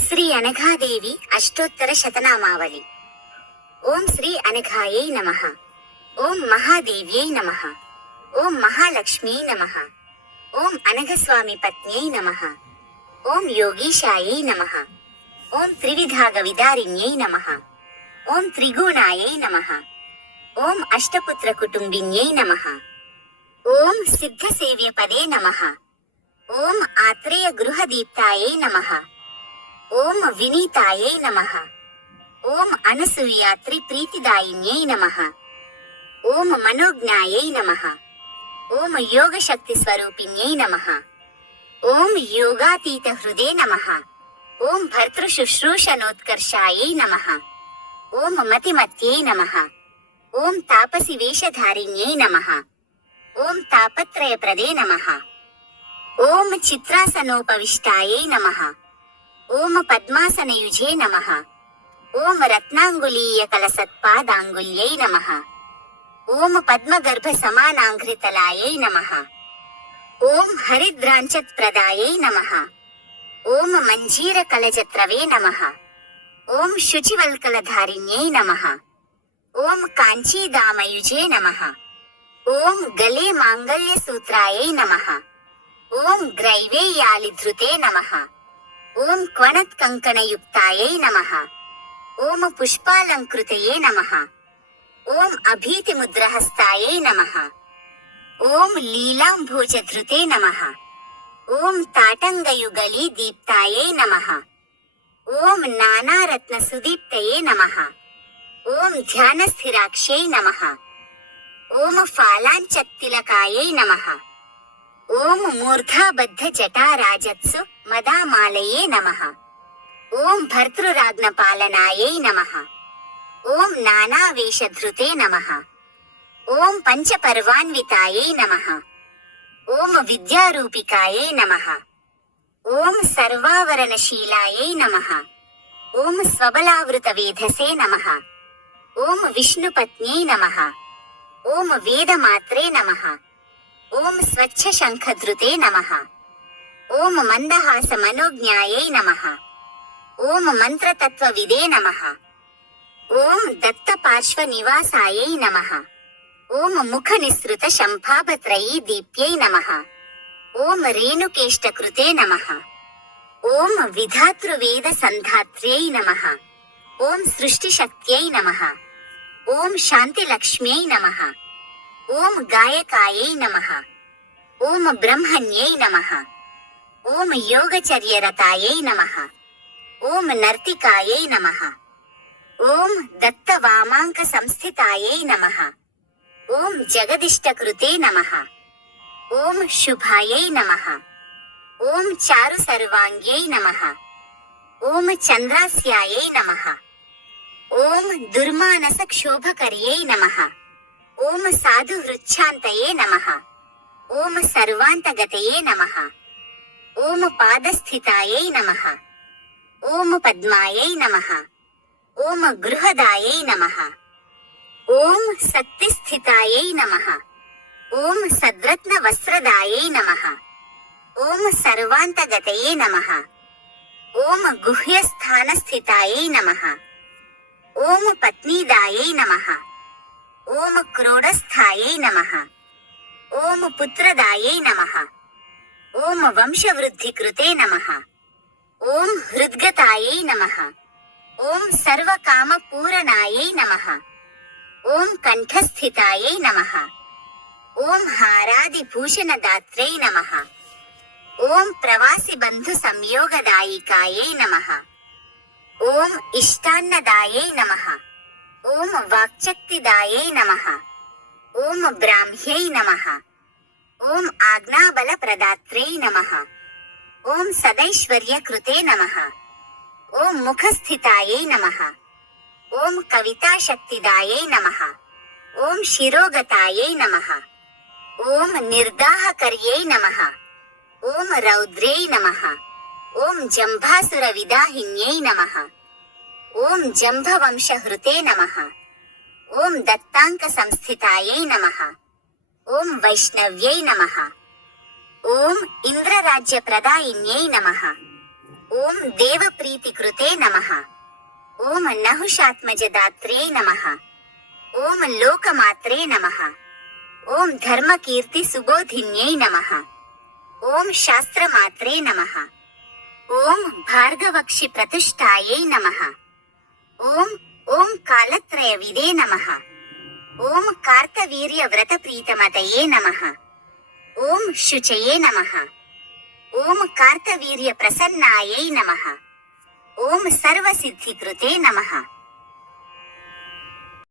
श्री अनघादेवी अष्टोत्तर शतनामावली। ओम श्री अनघायै नमः। ओम महादेव्यै नमः। ओम महालक्ष्म्यै नमः। ओम अनघस्वामी पत्न्यै नमः। ओम योगीशायै नमः। ओम त्रिविधागविदारिण्यै नमः। ओम त्रिगुणायै नमः। ओम अष्टपुत्र कुटुंबिन्यै नमः। ओम सिद्धसेव्यपदे नमः। ओम आत्रेय गृहदीप्तायै नमः। ओम विनीतायै नमः। ओम अनसूयात्रि प्रीतिदायिन्यै नमः। ओम मनोज्ञायै नमः। ओम योगशक्ति स्वरूपिण्यै नमः। ओम योगातीत हृदे नमः। ओम भर्तृशुश्रूषणोत्कर्षायै नमः। ओम मतिमत्यै नमः। ओम तापसी वेशधारिण्यै नमः। ओम तापत्रयप्रदे नमः। ओम चित्रासनोपविष्टायै नमः। ओम पद्मासनयुजे नमः। ओम रत्नांगुलीयकलसत्पादांगुल्यै नमः। ओम पद्मगर्भसमानांघ्रितलायै नमः। ओम हरिद्रांचत्प्रदायै नमः। ओम मञ्जीरकलजत्रवे नमः। ओम शुचिवल्कलधारिण्यै नमः। ओम काञ्चीदामयुजे नमः। ओम गले मांगल्यसूत्रायै नमः। ओम ग्रैवेय्यालिधृते नमः। ओम क्वणत्कङ्कणयुक्तायै नमः। ओम पुष्पालंकृतये नमः। ओम अभीतिमुद्रहस्तायै नमः। ओम लीलाम्भोजधृते नमः। ओम ताटङ्गयुगली दीप्तायै नमः। ओम नानारत्नसुदीप्तये नमः। ओम ध्यानस्थिराक्ष्यै नमः। ओम फालाञ्चत्तिलकायै नमः। ओम मूर्धाबद्धजटाराजत्सु मदामालये नमः। ओम भर्तृराज्ञपालनायै नमः। ओम नानावेशधृते नमः। ओम पञ्चपर्वान्वितायै नमः। ओम विद्यारूपिकायै नमः। ओम सर्वावरणशीलायै नमः। ओम स्वबलावृतवेधसे नमः। ओम विष्णुपत्न्यै नमः। ओम वेदमात्रे नमः। ओम स्वच्छशङ्खधृते नमः। ओम मन्दहासमनोज्ञायै नमः। ओम मन्त्रतत्त्वविदे नमः। ओम दत्तपार्श्वनिवासायै नमः। ओम मुखनिसृतशम्भाभत्रयी दीप्यै नमः। ओम रेणुकेष्टकृते नमः। ओम विधातृवेदसन्धात्र्यै नमः। ओम सृष्टिशक्त्यै नमः। ओम शान्तिलक्ष्म्यै नमः। ओम गायकायै नमः। ओम ब्रह्मण्यै नमः। ओम योगचर्यरतायै नमः। ओम नर्तिकायै नमः। ओम दत्तवामाङ्कसंस्थितायै नमः। ओम जगदिष्टकृते नमः। ओम शुभायै नमः। ओम चारुसर्वाङ्ग्यै नमः। ओम चन्द्रास्यायै नमः। ओम दुर्मानसक्षोभकर्यै नमः। ओम साधुहृच्छान्तये नमः। ओम सर्वान्तगतये नमः। ओम पादस्थितायै नमः। ओम पद्मायै नमः। ओम गृहदायै नमः। ओम शक्तिस्थितायै नमः। ओम सद्रत्नवस्त्रदायै नमः। ओम सर्वान्तगतये नमः। ओम गुह्यस्थानस्थितायै नमः। ओम पत्नीदायै नमः। ओम क्रोडस्थायै नमः। ओम पुत्रदायै नमः। ओम वंशवृद्धिकृते नमः। ओम हृद्गतायै नमः। ओम सर्वकामपूरणायै नमः। ओम कण्ठस्थितायै नमः। ओम हारादिभूषणदात्र्यै नमः। ओम प्रवासिबन्धुसंयोगदायिकायै नमः। ओम इष्टान्नदायै नमः। ओम वाक्शक्तिदायै नमः। ओम ब्राह्म्यै नमः। ओम आज्ञाबलप्रदात्र्यै नमः। ओम सदैश्वर्यकृते नमः। ओम मुखस्थितायै नमः। ओम कविताशक्तिदायै नमः। ओम शिरोगतायै नमः। ओम निर्दाहकर्यै नमः। ओम रौद्र्यै नमः। ओम जम्भासुरविदाहिन्यै नमः। ओम जम्भवंशहृते नमः। ओम दत्ताङ्कसंस्थितायै नमः। ओम वैष्णव्यै नमः। ओम इन्द्रराज्यप्रदायिन्यै नमः। ಓಂ ದೇವಪ್ರೀತಿಕೃತೆ ನಮಃ. ಓಂ ನಹುಷಾತ್ಮಜದಾತ್ರ್ಯೈ ನಮಃ. ಓಂ ಲೋಕಮಾತ್ರೇ ನಮಃ. ಓಂ ಧರ್ಮಕೀರ್ತಿ ಸುಬೋಧಿನ್ಯೈ ನಮಃ. ಓಂ ಶಾಸ್ತ್ರಮಾತ್ರೇ ನಮಃ. ಓಂ ಭಾರ್ಗವಕ್ಷಿ ಪ್ರತಿಷ್ಠಾಯೈ ನಮಃ. ಓಂ ಕಾಲತ್ರಯವಿದೇ ನಮಃ. ಓಂ ಕಾರ್ತವೀರ್ಯ ವ್ರತಪ್ರೀತಮತಯೇ ನಮಃ. ಓಂ ಶುಚಯೇ ನಮಃ. ಓಂ ಕಾರ್ತವೀರ್ಯ ಪ್ರಸನ್ನಾಯೈ ನಮಃ. ಓಂ ಸರ್ವಸಿದ್ಧಿಕೃತೆ ನಮಃ.